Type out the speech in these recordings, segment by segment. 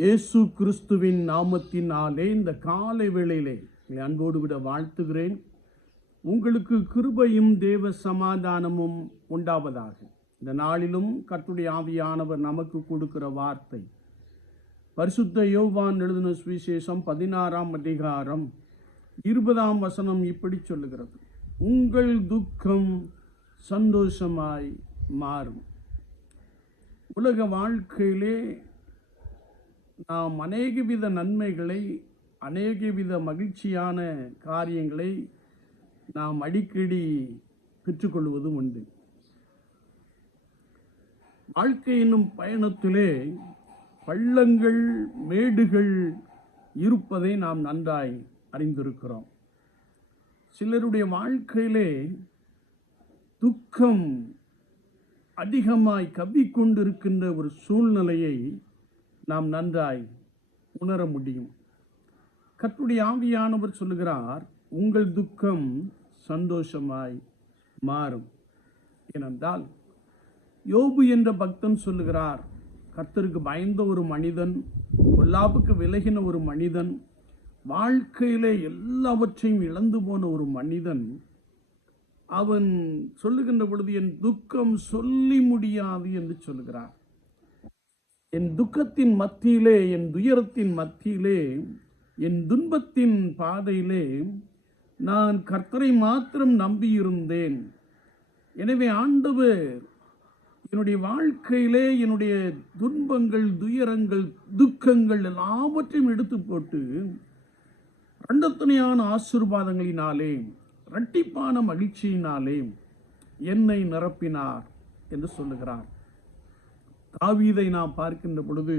இயேசு கிறிஸ்துவின் நாமத்தினாலே இந்த காலை வேளையிலே உங்களை அன்போடு விட வாழ்த்துகிறேன். உங்களுக்கு கிருபையும் தேவ சமாதானமும் உண்டாவதாக. இந்த நாளிலும் கர்த்தருடைய ஆவியானவர் நமக்கு கொடுக்கிற வார்த்தை. பரிசுத்த யோவான் எழுதின சுவிசேஷம் பதினாறாம் அதிகாரம் இருபதாம் வசனம் இப்படி சொல்லுகிறது. உங்கள் துக்கம் சந்தோஷமாய் மாறும். உலக வாழ்க்கையிலே நாம் அநேகவித நன்மைகளை அநேகவித மகிழ்ச்சியான காரியங்களை நாம் அடிக்கடி பெற்றுக்கொள்வதும் உண்டு. வாழ்க்கை என்னும் பயணத்திலே பள்ளங்கள் மேடுகள் இருப்பதை நாம் நன்றாய் அறிந்திருக்கிறோம். சிலருடைய வாழ்க்கையிலே துக்கம் அதிகமாய் கவ்விக்கொண்டிருக்கின்ற ஒரு சூழ்நிலையை நாம் நன்றாய் உணர முடியும். கற்றுடைய ஆவியானவர் சொல்லுகிறார் உங்கள் துக்கம் சந்தோஷமாய் மாறும். ஏனென்றால் யோபு என்ற பக்தன் சொல்லுகிறார் கத்தருக்கு பயந்த ஒரு மனிதன் பொல்லாப்புக்கு விலகின ஒரு மனிதன் வாழ்க்கையிலே எல்லாவற்றையும் இழந்து போன ஒரு மனிதன் அவன் சொல்லுகின்ற பொழுது என் துக்கம் சொல்லி முடியாது என்று சொல்லுகிறார். என் துக்கத்தின் மத்தியிலே என் துயரத்தின் மத்தியிலே என் துன்பத்தின் பாதையிலே நான் கர்த்தரை மாத்திரம் நம்பியிருந்தேன். எனவே ஆண்டவர் என்னுடைய வாழ்க்கையிலே என்னுடைய துன்பங்கள் துயரங்கள் துக்கங்கள் எல்லாவற்றையும் எடுத்து போட்டு ரெண்டத்தனையான ஆசீர்வாதங்களினாலே இரட்டிப்பான மகிழ்ச்சியினாலே என்னை நிரப்பினார் என்று சொல்லுகிறார். தாவீதை நாம் பார்க்கின்ற பொழுது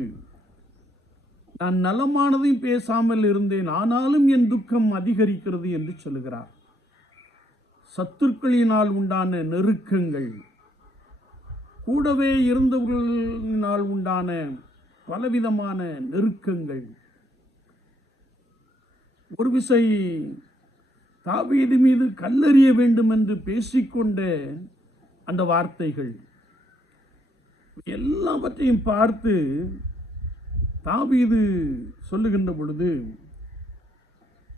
நான் நலமானதையும் பேசாமல் இருந்தேன் ஆனாலும் என் துக்கம் அதிகரிக்கிறது என்று சொல்லுகிறார். சத்துருக்களினால் உண்டான நெருக்கங்கள் கூடவே இருந்தவர்களினால் உண்டான பலவிதமான நெருக்கங்கள். ஒரு விசை தாவீது மீது கல்லறிய வேண்டும் என்று பேசிக்கொண்ட அந்த வார்த்தைகள் எல்லாவற்றையும் பார்த்து தாவீது சொல்லுகின்ற பொழுது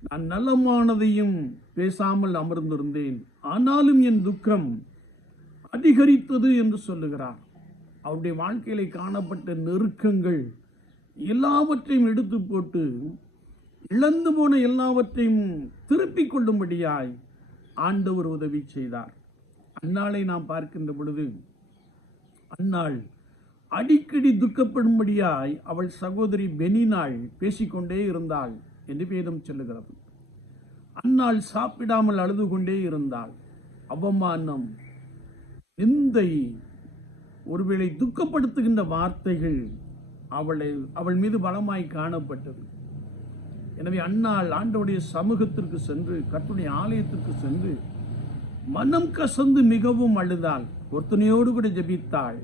நான் நலமானதையும் பேசாமல் அமர்ந்திருந்தேன். ஆனாலும் என் துக்கம் அதிகரித்தது என்று சொல்லுகிறார். அவருடைய வாழ்க்கையிலே காணப்பட்ட நெருக்கங்கள் எல்லாவற்றையும் எடுத்து போட்டு இழந்து போன எல்லாவற்றையும் திருப்பிக் கொள்ளும்படியாய் ஆண்டவர் உதவி செய்தார். அந்நாளை நாம் பார்க்கின்ற பொழுது அந்நாள் அடிக்கடி துக்கப்படும்படியாய் அவள் சகோதரி பெனினாள் பேசிக்கொண்டே இருந்தாள் என்று வேதம் சொல்லுகிறது. அந்நாள் சாப்பிடாமல் அழுது கொண்டே இருந்தாள். அவமானம் நிந்தை ஒருவேளை துக்கப்படுத்துகின்ற வார்த்தைகள் அவளை அவள் மீது பலமாய் காணப்பட்டது. எனவே அன்னாள் ஆண்டவுடைய சமூகத்திற்கு சென்று கட்டுடைய ஆலயத்திற்கு சென்று மனம் கசந்து மிகவும் அழுதாள் ஒருத்தனையோடு கூட ஜெபித்தாள்.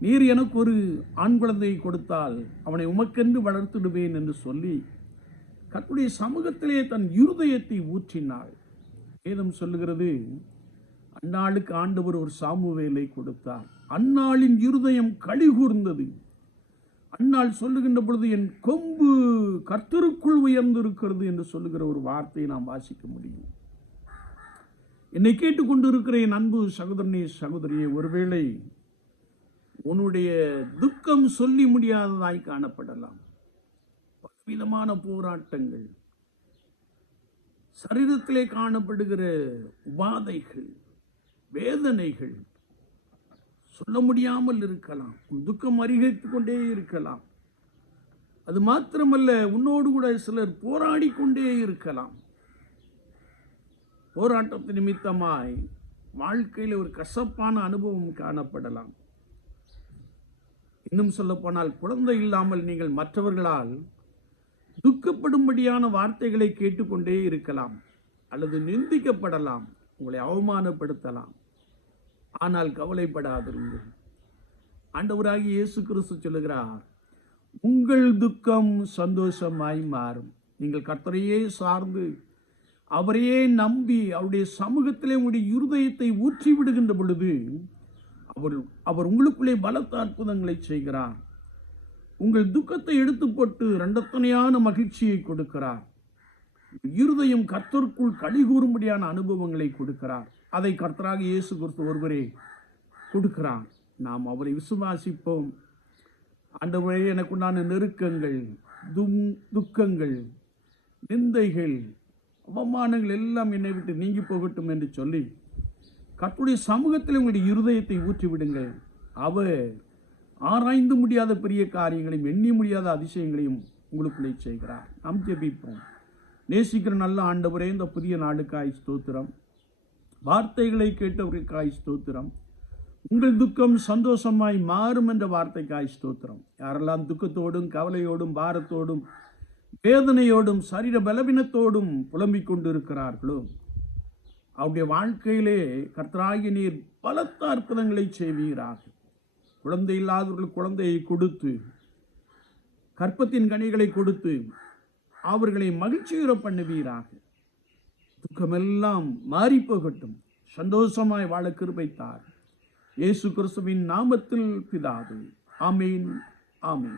நீர் எனக்கு ஒரு ஆண் குழந்தையை கொடுத்தால் அவனை உமக்கென்று வளர்த்துடுவேன் என்று சொல்லி கத்துடைய சமூகத்திலே தன் இருதயத்தை ஊற்றினாள். வேதம் சொல்லுகிறது அந்நாளுக்கு ஆண்டவர் ஒரு சாமுவேலை கொடுத்தார். அந்நாளின் இருதயம் கழிகூர்ந்தது. அந்நாள் சொல்லுகின்ற பொழுது என் கொம்பு கர்த்தருக்குள் உயர்ந்திருக்கிறது என்று சொல்லுகிற ஒரு வார்த்தையை நாம் வாசிக்க முடியும். என்னை கேட்டுக்கொண்டிருக்கிற என் அன்பு சகோதரனே சகோதரியே ஒருவேளை உன்னுடைய துக்கம் சொல்லி முடியாததாய் காணப்படலாம். பலவிதமான போராட்டங்கள் சரீரத்திலே காணப்படுகிற உபாதைகள் வேதனைகள் சொல்ல முடியாமல் இருக்கலாம். உன் துக்கம் அதிகரித்து கொண்டே இருக்கலாம். அது மாத்திரமல்ல உன்னோடு கூட சிலர் போராடி கொண்டே இருக்கலாம். போராட்டத்து நிமித்தமாய் வாழ்க்கையில் ஒரு கசப்பான அனுபவம் காணப்படலாம். இன்னும் சொல்லப்போனால் குழந்தை இல்லாமல் நீங்கள் மற்றவர்களால் துக்கப்படும்படியான வார்த்தைகளை கேட்டுக்கொண்டே இருக்கலாம் அல்லது நிந்திக்கப்படலாம் உங்களை அவமானப்படுத்தலாம். ஆனால் கவலைப்படாதிருங்கள். ஆண்டவராகி இயேசு கிறிஸ்து சொல்லுகிறார் உங்கள் துக்கம் சந்தோஷமாய் மாறும். நீங்கள் கர்த்தரையே சார்ந்து அவரையே நம்பி அவருடைய சமூகத்திலே உங்களுடைய இருதயத்தை ஊற்றி விடுகின்ற பொழுது அவர் அவர் உங்களுக்குள்ளே பலத்த அற்புதங்களை செய்கிறார். உங்கள் துக்கத்தை எடுத்து போட்டு இரண்டத்தனையான மகிழ்ச்சியை கொடுக்கிறார். இருதயம் கர்த்தருக்குள் கழிகூறும்படியான அனுபவங்களை கொடுக்கிறார். அதை கர்த்தராக இயேசு கிறிஸ்து ஒருவரே கொடுக்கிறார். நாம் அவரை விசுவாசிப்போம். அந்த ஆண்டவரே எனக்குண்டான நெருக்கங்கள் தும் துக்கங்கள் நிந்தைகள் அவமானங்கள் எல்லாம் என்னை விட்டு நீங்கி போகட்டும் என்று சொல்லி கற்புடைய சமூகத்தில் உங்களுடைய இருதயத்தை ஊற்றிவிடுங்கள் அவர் ஆராய்ந்து முடியாத பெரிய காரியங்களையும் எண்ணி முடியாத அதிசயங்களையும் உங்களுக்குள்ளே செய்கிறார். நாம் ஜெபிப்போம். நேசிக்கிற நல்ல ஆண்டவரே இந்த புதிய நாளுக்காய் ஸ்தோத்திரம். வார்த்தைகளை கேட்டவர்களுக்காய் ஸ்தோத்திரம். உங்கள் துக்கம் சந்தோஷமாய் மாறும் என்ற வார்த்தைக்காய் ஸ்தோத்திரம். யாரெல்லாம் துக்கத்தோடும் கவலையோடும் பாரத்தோடும் வேதனையோடும் சரீர பலவீனத்தோடும் புலம்பிக் கொண்டிருக்கிறார்களோ? அவருடைய வாழ்க்கையிலே கர்த்தராகி நீர் பலத்த அற்புதங்களை செய்வீராக. குழந்தை இல்லாதவர்கள் குழந்தையை கொடுத்து கற்பத்தின் கனிகளை கொடுத்து அவர்களை மகிழ்ச்சியுற பண்ணுவீராக. துக்கமெல்லாம் மாறிப்போகட்டும். சந்தோஷமாய் வாழ கிருபைத்தார். இயேசு கிறிஸ்துவின் நாமத்தில் பிதாது ஆமீன் ஆமீன்.